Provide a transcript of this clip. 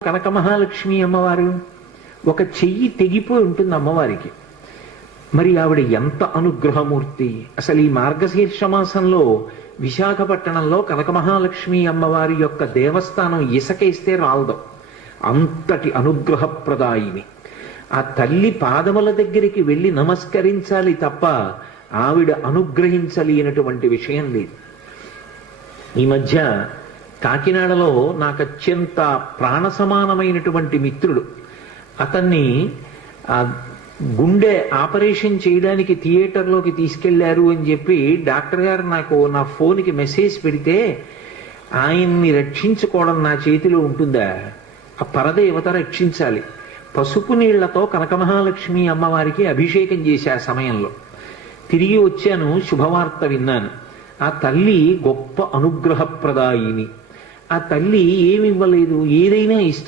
కనక మహాలక్ష్మి అమ్మవారు ఒక చెయ్యి తెగిపోయి ఉంటుంది అమ్మవారికి. మరి ఆవిడ ఎంత అనుగ్రహమూర్తి! అసలు ఈ మార్గశీర్ష మాసంలో విశాఖపట్టణంలో కనక మహాలక్ష్మి అమ్మవారి యొక్క దేవస్థానం ఇసకేస్తే రాలదు, అంతటి అనుగ్రహప్రదాయిని. ఆ తల్లి పాదముల దగ్గరికి వెళ్ళి నమస్కరించాలి తప్ప ఆవిడ అనుగ్రహించలేనటువంటి విషయం లేదు. ఈ మధ్య కాకినాడలో నాకు అత్యంత ప్రాణ సమానమైనటువంటి మిత్రుడు, అతన్ని గుండె ఆపరేషన్ చేయడానికి థియేటర్లోకి తీసుకెళ్లారు అని చెప్పి డాక్టర్ గారు నాకు నా ఫోన్కి మెసేజ్ పెడితే, ఆయన్ని రక్షించుకోవడం నా చేతిలో ఉంటుందా? ఆ పరదేవత రక్షించాలి. పసుపు నీళ్లతో కనక మహాలక్ష్మి అమ్మవారికి అభిషేకం చేశా సమయంలో. తిరిగి వచ్చాను, శుభవార్త విన్నాను. ఆ తల్లి గొప్ప అనుగ్రహప్రదాయిని. ఆ తల్లి ఏమివ్వలేదు, ఏదైనా ఇస్తుంది.